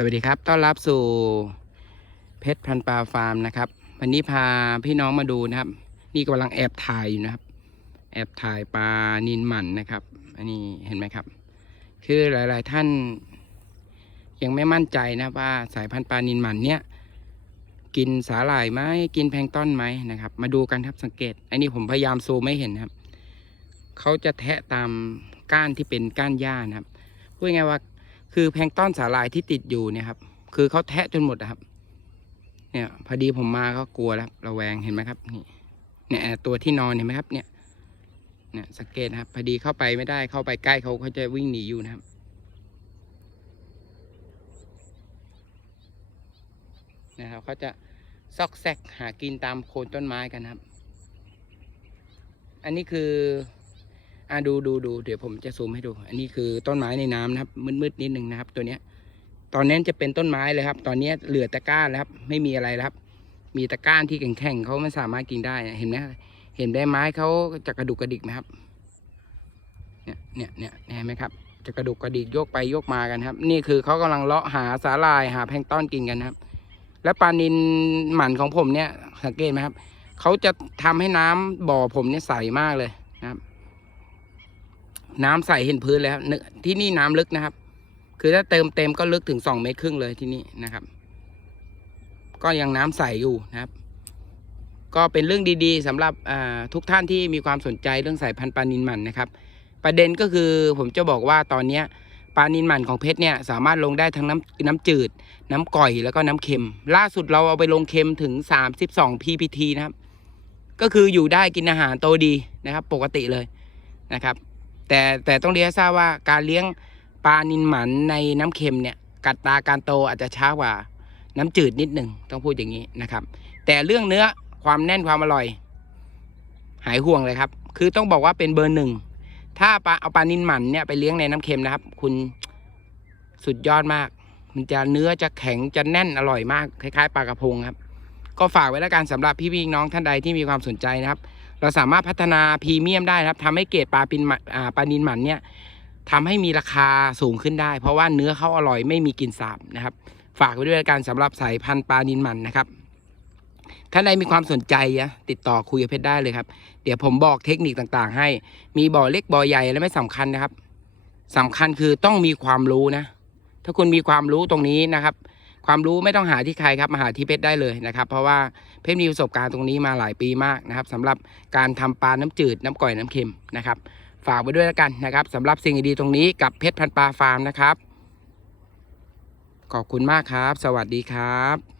สวัสดีครับ ต้อนรับสู่เพชรพันปลาฟาร์มนะครับ วันนี้พาพี่น้องมาดูนะครับ นี่กำลังแอบถ่ายอยู่นะครับ แอบถ่ายปลานินหมันนะครับ อันนี้เห็นไหมครับ คือหลาย ๆ ท่านยังไม่มั่นใจนะว่าสายพันธุ์ปลานินหมันเนี้ยกินสาหร่ายไหมกินแพลงต้นไหมนะครับ มาดูกันครับสังเกต อันนี้ผมพยายามซูมไม่เห็นครับเขาจะแทะตามก้านที่เป็นก้านหญ้านะครับพูดง่ายว่า คือแพลงต้อนสาหร่ายที่ติดอยู่เนี่ยครับ คือเขาแทะจนหมดนะครับ เนี่ย พอดีผมมาก็กลัวแล้วระแวงเห็นไหมครับ นี่ เนี่ยตัวที่นอนเห็นไหมครับ เนี่ย เนี่ยสังเกตครับพอดีเข้าไปไม่ได้เข้าไปใกล้เขาเขาจะวิ่งหนีอยู่นะครับนะครับเขาจะซอกแซกหากินตามโคนต้นไม้กันครับ อันนี้คือ อะดูดูดูเดี๋ยวผมจะซูมให้ดู อันนี้คือต้นไม้ในน้ำนะครับ มืดๆนิดนึงนะครับ ตัวเนี้ย ตอนนี้จะเป็นต้นไม้เลยครับ ตอนนี้เหลือตะก้าแล้วครับ ไม่มีอะไรแล้วครับ มีตะก้าที่แข็งๆเขาไม่สามารถกินได้เห็นไหมเห็นใบไม้เขาจะกระดุกกระดิกไหมครับ เนี่ยเนี่ยเนี่ยเห็นไหมครับ จะกระดุกกระดิกโยกไปโยกมากันครับ นี่คือเขากำลังเลาะหาสาหร่ายหาแพลงต้อนกินกันครับ แล้วปลานินหมันของผมเนี่ยสังเกตไหมครับเขาจะทำให้น้ำบ่อผมเนี่ยใสมากเลยนะครับ น้ำใสเห็นพื้นเลยครับเนื้อที่นี่น้ำลึกนะครับ คือถ้าเติมเต็มก็ลึกถึงสองเมตรครึ่งเลยที่นี่นะครับ ก็ยังน้ำใสอยู่นะครับ ก็เป็นเรื่องดีๆสำหรับทุกท่านที่มีความสนใจเรื่องสายพันธุ์ปลานินหมันนะครับ ประเด็นก็คือผมจะบอกว่าตอนเนี้ยปลานินหมันของเพชรเนี่ยสามารถลงได้ทั้งน้ำน้ำจืด น้ำก่อยแล้วก็น้ำเค็ม ล่าสุดเราเอาไปลงเค็มถึง 32 ppt นะครับ ก็คืออยู่ได้กินอาหารโตดีนะครับ ปกติเลยนะครับ แต่แต่ต้องเรียนให้ทราบว่าการเลี้ยงปลานินหมันในน้ำเค็มเนี่ยกัตาการโตอาจจะช้ากว่าน้ำจืดนิดหนึ่งต้องพูดอย่างนี้นะครับ แต่เรื่องเนื้อความแน่นความอร่อย หายห่วงเลยครับ คือต้องบอกว่าเป็นเบอร์หนึ่งถ้าปลาเอาปลานินหมันเนี่ยไปเลี้ยงในน้ำเค็มนะครับ คุณสุดยอดมาก มันจะเนื้อจะแข็งจะแน่นอร่อยมากคล้ายๆปลากระพงครับ ก็ฝากไว้แล้วกันสำหรับพี่ๆน้องท่านใดที่มีความสนใจนะครับ เราสามารถพัฒนาพรีเมียมได้ครับทำให้เกรดปลาปินมันปลานินหมันเนี่ยทำให้มีราคาสูงขึ้นได้ เพราะว่าเนื้อเขาอร่อยไม่มีกลิ่นสาบนะครับ ฝากไว้ด้วยกันสำหรับสายพันธุ์ปลานินหมันนะครับท่านใดมีความสนใจนะติดต่อคุยกับเพชรได้เลยครับ เดี๋ยวผมบอกเทคนิคต่างๆ ให้ มีบ่อเล็กบ่อใหญ่และไม่สำคัญนะครับสำคัญคือต้องมีความรู้นะ ถ้าคุณมีความรู้ตรงนี้นะครับ ความรู้ไม่ต้องหาที่ใครครับมาหาที่เพชรได้เลยนะครับ เพราะว่าเพชรมีประสบการณ์ตรงนี้มาหลายปีมากนะครับสำหรับการทำปลาน้ำจืดน้ำก่อยน้ำเค็มนะครับ ฝากไว้ด้วยแล้วกันนะครับสำหรับสิ่งดีๆตรงนี้กับเพชรพันปลาฟาร์มนะครับ ขอบคุณมากครับ สวัสดีครับ